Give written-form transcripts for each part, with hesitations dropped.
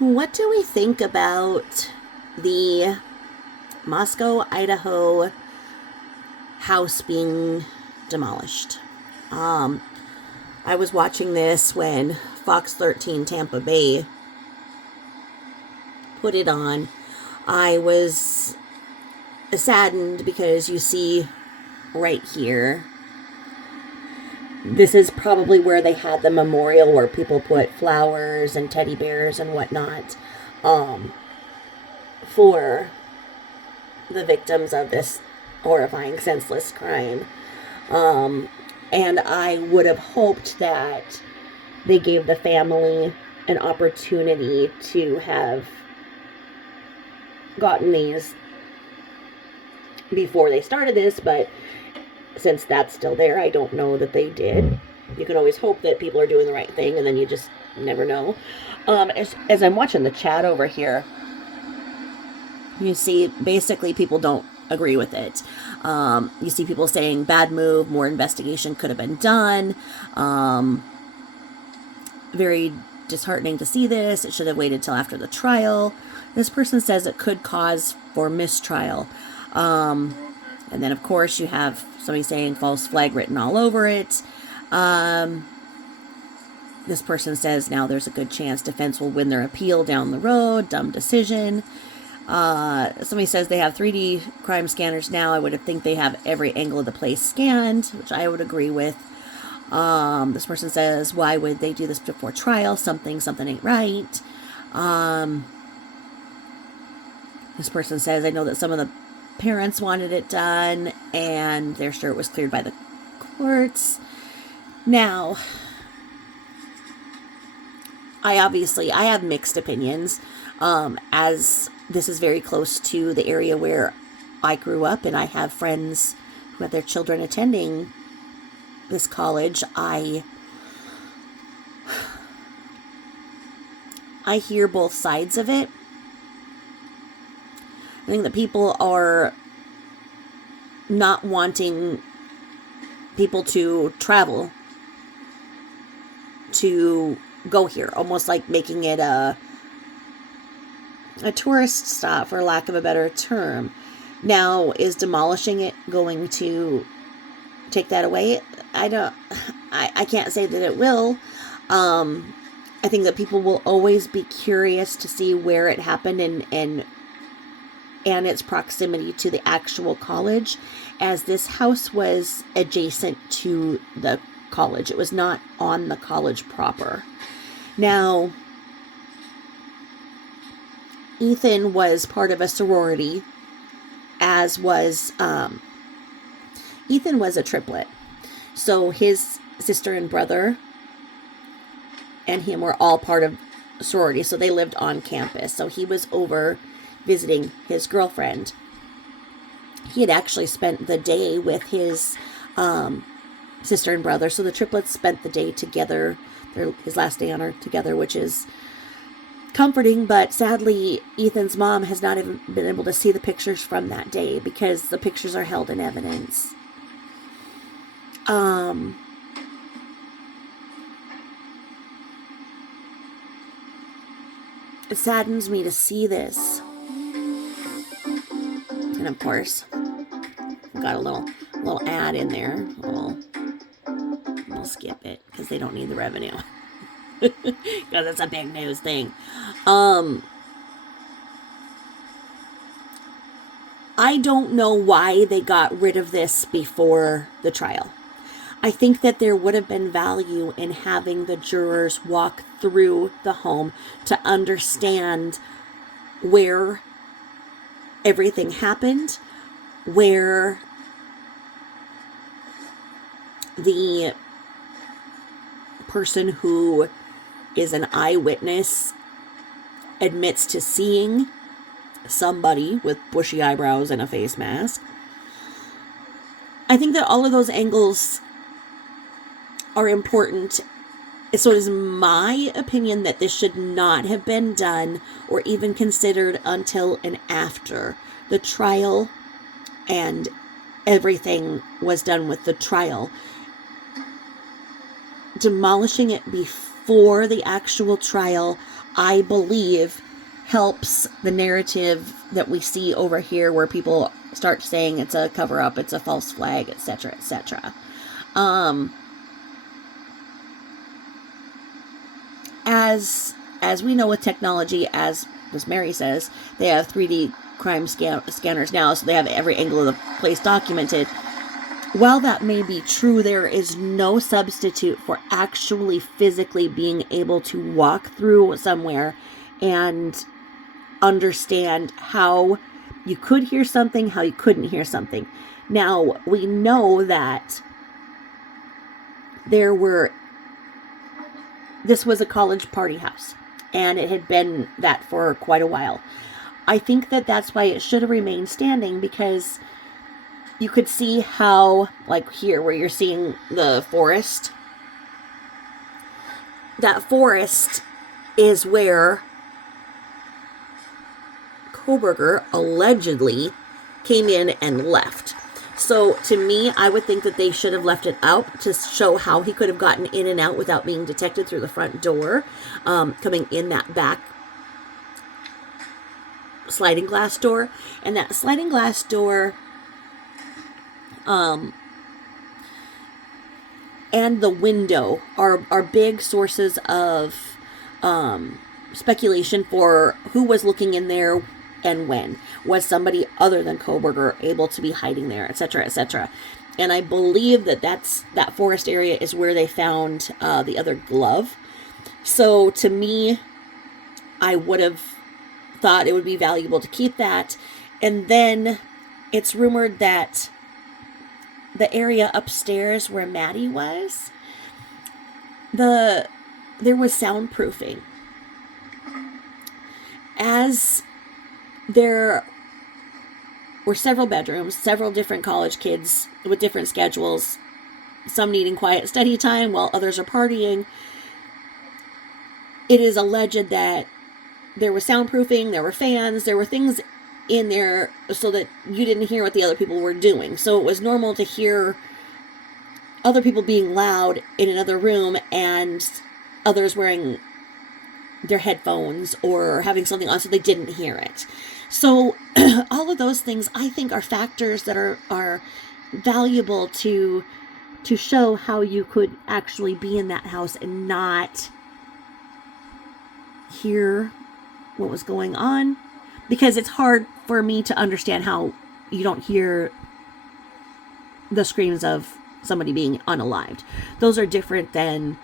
What do we think about the Moscow, Idaho house being demolished? I was watching this when Fox 13 Tampa Bay put it on. I was saddened because you see right here, this is probably where they had the memorial where people put flowers and teddy bears and whatnot for the victims of this horrifying, senseless crime. And I would have hoped that they gave the family an opportunity to have gotten these before they started this, but since that's still there, I don't know that they did. You can always hope that people are doing the right thing, and then you just never know. As I'm watching the chat over here, you see basically people don't agree with it. You see people saying bad move, more investigation could have been done. Very disheartening to see this. It should have waited till after the trial. This person says it could cause for mistrial. And then, of course, you have somebody saying false flag written all over it. This person says now there's a good chance defense will win their appeal down the road. Dumb decision. Somebody says they have 3D crime scanners now. I would think they have every angle of the place scanned, which I would agree with. This person says, why would they do this before trial? Something ain't right. This person says, I know that some of the parents wanted it done, and they're sure it was cleared by the courts. Now, I have mixed opinions, as this is very close to the area where I grew up, and I have friends who have their children attending this college. I hear both sides of it. I think that people are not wanting people to travel to go here, almost like making it a tourist stop, for lack of a better term. Now, is demolishing it going to take that away? I can't say that it will. I think that people will always be curious to see where it happened and its proximity to the actual college, as this house was adjacent to the college. It was not on the college proper. Now, Ethan was part of a sorority, as was, Ethan was a triplet. So his sister and brother and him were all part of a sorority. So they lived on campus. So he was over visiting his girlfriend. He had actually spent the day with his sister and brother. So the triplets spent the day together, his last day on Earth together, which is comforting. But sadly, Ethan's mom has not even been able to see the pictures from that day because the pictures are held in evidence. It saddens me to see this. And of course, we've got a little ad in there. We'll skip it because they don't need the revenue. Because it's a big news thing. I don't know why they got rid of this before the trial. I think that there would have been value in having the jurors walk through the home to understand where everything happened, where the person who is an eyewitness admits to seeing somebody with bushy eyebrows and a face mask. I think that all of those angles are important. So it is my opinion that this should not have been done or even considered until and after the trial and everything was done with the trial. Demolishing it before before the actual trial, I believe, helps the narrative that we see over here, where people start saying it's a cover-up, it's a false flag, etc., etc. As we know with technology, as Mary says, they have 3D crime scanners now, so they have every angle of the place documented. While that may be true, there is no substitute for actually physically being able to walk through somewhere and understand how you could hear something, how you couldn't hear something. Now, we know that this was a college party house, and it had been that for quite a while. I think that that's why it should have remained standing, because you could see how, like here where you're seeing the forest, that forest is where Kohberger allegedly came in and left. So to me, I would think that they should have left it out to show how he could have gotten in and out without being detected through the front door, coming in that back sliding glass door. And that sliding glass door and the window are big sources of speculation for who was looking in there and when. Was somebody other than Kohberger able to be hiding there, etc., etc. And I believe that forest area is where they found the other glove. So to me, I would have thought it would be valuable to keep that. And then it's rumored that the area upstairs where Maddie was, there was soundproofing. As there were several bedrooms, several different college kids with different schedules, some needing quiet study time while others are partying. It is alleged that there was soundproofing, there were fans, there were things in there so that you didn't hear what the other people were doing. So it was normal to hear other people being loud in another room and others wearing their headphones or having something on so they didn't hear it. So all of those things, I think, are factors that are valuable to show how you could actually be in that house and not hear what was going on. Because it's hard for me to understand how you don't hear the screams of somebody being unalived. Those are different than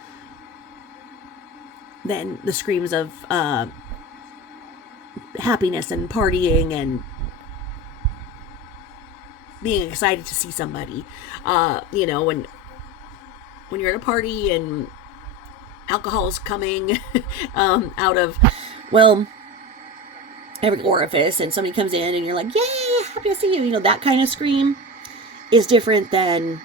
the screams of happiness and partying and being excited to see somebody. When you're at a party and alcohol's coming out of, every orifice, and somebody comes in and you're like, yay, happy to see you. That kind of scream is different than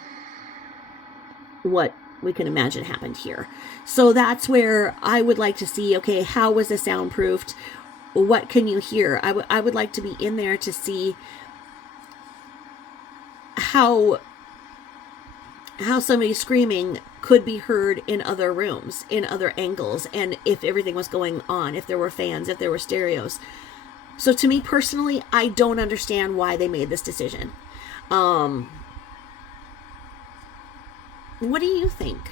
what we can imagine happened here. So that's where I would like to see, okay, how was this soundproofed? What can you hear? I would like to be in there to see how somebody screaming could be heard in other rooms, in other angles, and if everything was going on, if there were fans, if there were stereos. So to me personally, I don't understand why they made this decision. What do you think?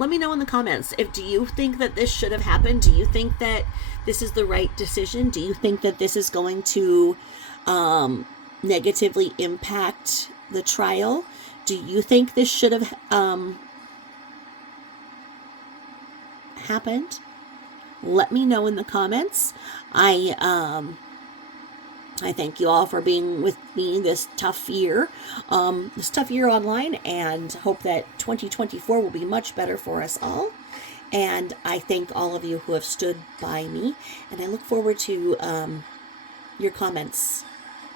Let me know in the comments. Do you think that this should have happened? Do you think that this is the right decision? Do you think that this is going to negatively impact the trial? Do you think this should have happened? Let me know in the comments. I thank you all for being with me this tough year online, and hope that 2024 will be much better for us all. And I thank all of you who have stood by me, and I look forward to your comments.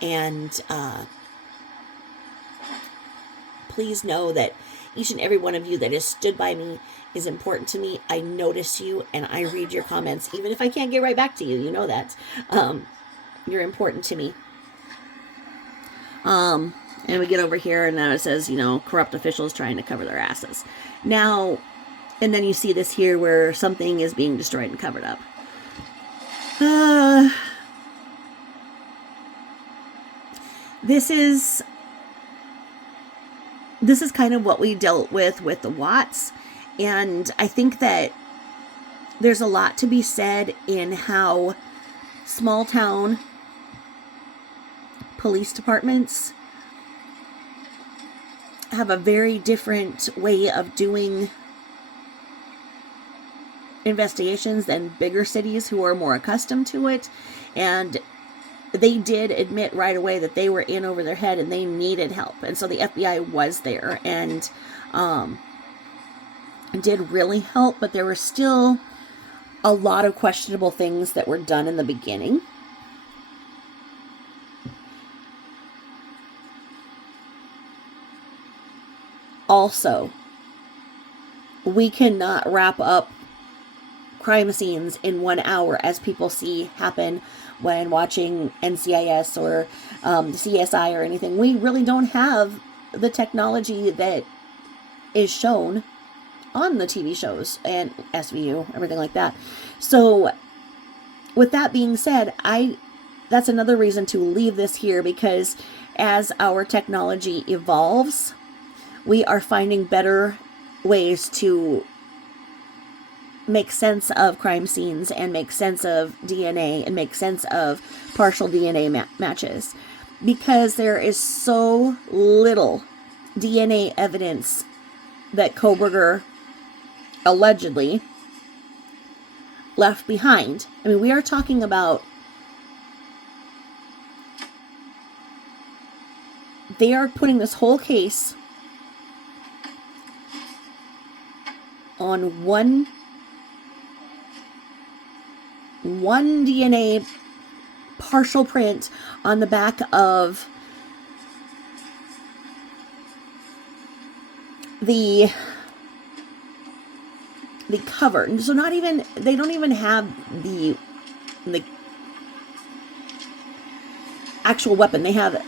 And please know that each and every one of you that has stood by me is important to me. I notice you, and I read your comments, even if I can't get right back to you. You know that. You're important to me. And we get over here, and now it says, corrupt officials trying to cover their asses. Now, And then you see this here where something is being destroyed and covered up. This is kind of what we dealt with the Watts. And I think that there's a lot to be said in how small town police departments have a very different way of doing investigations than bigger cities who are more accustomed to it. And they did admit right away that they were in over their head and they needed help. And so the FBI was there and did really help, but there were still a lot of questionable things that were done in the beginning. Also, we cannot wrap up crime scenes in 1 hour, as people see happen when watching NCIS or CSI or anything. We really don't have the technology that is shown on the TV shows and SVU, everything like that. So with that being said, that's another reason to leave this here, because as our technology evolves, we are finding better ways to make sense of crime scenes and make sense of DNA and make sense of partial DNA matches, because there is so little DNA evidence that Kohberger allegedly left behind. I mean, we are talking about, they are putting this whole case on one DNA partial print on the back of the cover. So they don't even have the actual weapon. They have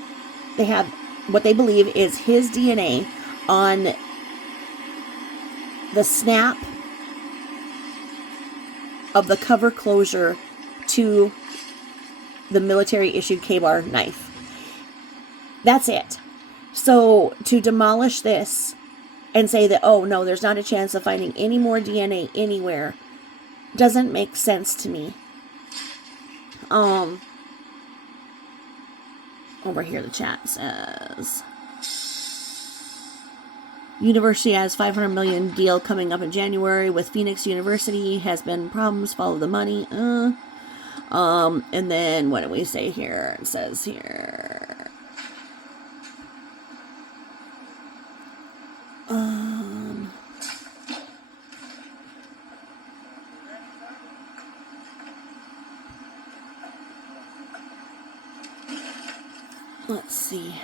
what they believe is his DNA on the snap of the cover closure to the military issued K-bar knife. That's it. So to demolish this and say that, oh no, there's not a chance of finding any more DNA anywhere, doesn't make sense to me. Over here the chat says, University has $500 million deal coming up in January with Phoenix University. Has been problems. Follow the money. And then what do we say here? It says here. Let's see.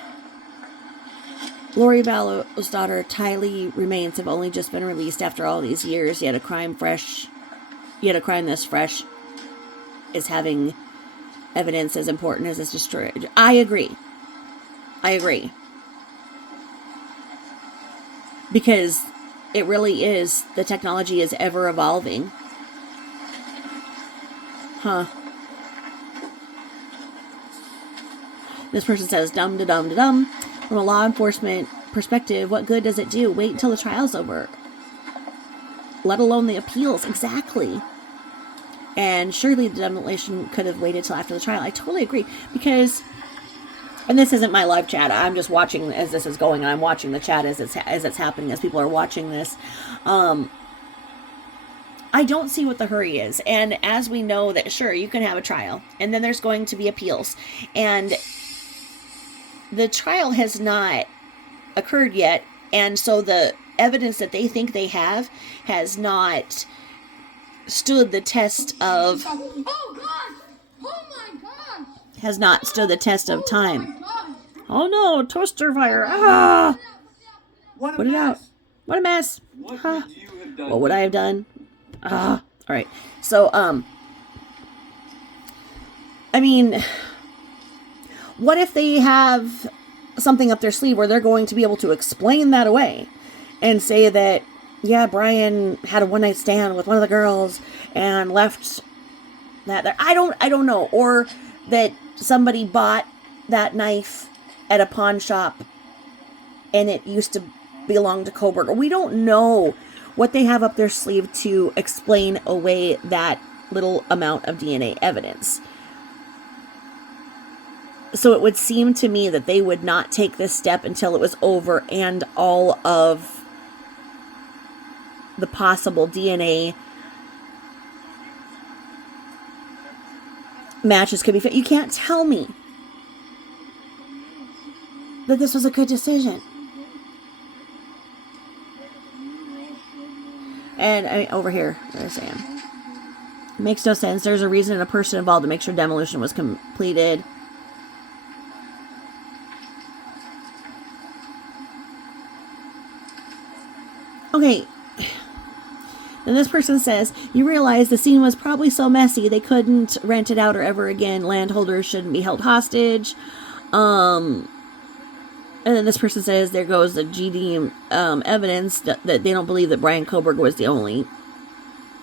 Lori Vallow's daughter, Tylee, remains have only just been released after all these years. Yet a crime this fresh is having evidence as important as it's destroyed. I agree. Because it really is, the technology is ever evolving. This person says, dum-da-dum-da-dum. From a law enforcement perspective, what good does it do? Wait until the trial's over. Let alone the appeals. Exactly. And surely the demolition could have waited till after the trial. I totally agree. Because, and this isn't my live chat, I'm just watching as this is going, and I'm watching the chat as it's happening, as people are watching this. I don't see what the hurry is. And as we know that, sure, you can have a trial, and then there's going to be appeals. And the trial has not occurred yet, and so the evidence that they think they have has not stood the test of... Oh, God! Oh, my God! Has not stood the test of time. Oh, no! Toaster fire! Ah! Put it out. What a mess! What would I have done? Ah! Alright. So, I mean... What if they have something up their sleeve where they're going to be able to explain that away and say that yeah, Brian had a one-night stand with one of the girls and left that there. I don't know. Or that somebody bought that knife at a pawn shop and it used to belong to Kohberger. We don't know what they have up their sleeve to explain away that little amount of DNA evidence. So it would seem to me that they would not take this step until it was over and all of the possible DNA matches could be fit. You can't tell me that this was a good decision. And I mean, over here, there's Sam. It makes no sense. There's a reason and a person involved to make sure demolition was completed. Okay. And this person says, you realize the scene was probably so messy they couldn't rent it out or ever again. Landholders shouldn't be held hostage. And then this person says, there goes the GD evidence that they don't believe that Brian Kohberger was the only.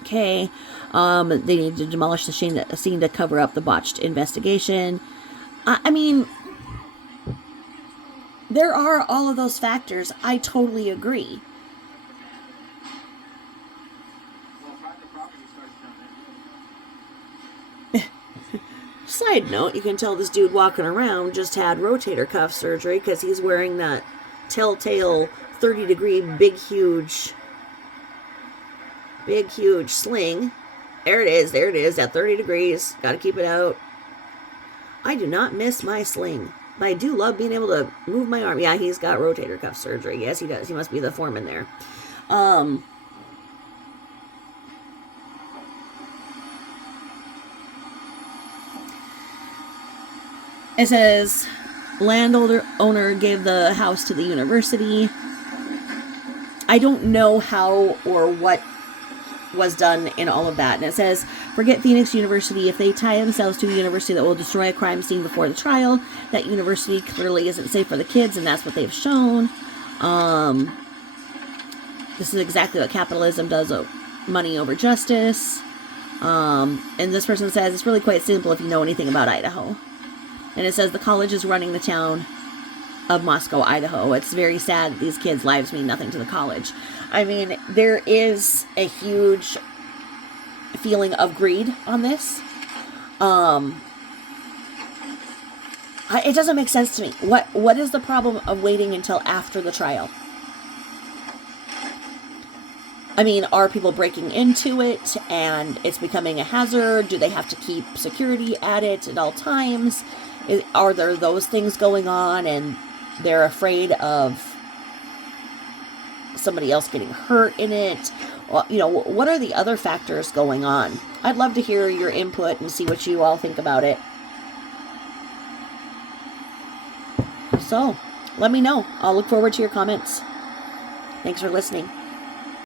Okay. They need to demolish the scene to cover up the botched investigation. I mean, there are all of those factors. I totally agree. Side note, you can tell this dude walking around just had rotator cuff surgery because he's wearing that telltale 30-degree big huge sling. There it is at 30 degrees. Gotta keep it out. I do not miss my sling, but I do love being able to move my arm. Yeah, he's got rotator cuff surgery. Yes, he does. He must be the foreman there. It says, landowner gave the house to the university. I don't know how or what was done in all of that. And it says, forget Phoenix University. If they tie themselves to a university that will destroy a crime scene before the trial, that university clearly isn't safe for the kids, and that's what they've shown. This is exactly what capitalism does, money over justice. And this person says, it's really quite simple if you know anything about Idaho. And it says the college is running the town of Moscow, Idaho. It's very sad that these kids' lives mean nothing to the college. I mean, there is a huge feeling of greed on this. It doesn't make sense to me. What is the problem of waiting until after the trial? I mean, are people breaking into it and it's becoming a hazard? Do they have to keep security at it at all times? Are there those things going on and they're afraid of somebody else getting hurt in it? Well, you know, what are the other factors going on? I'd love to hear your input and see what you all think about it. So, let me know. I'll look forward to your comments. Thanks for listening.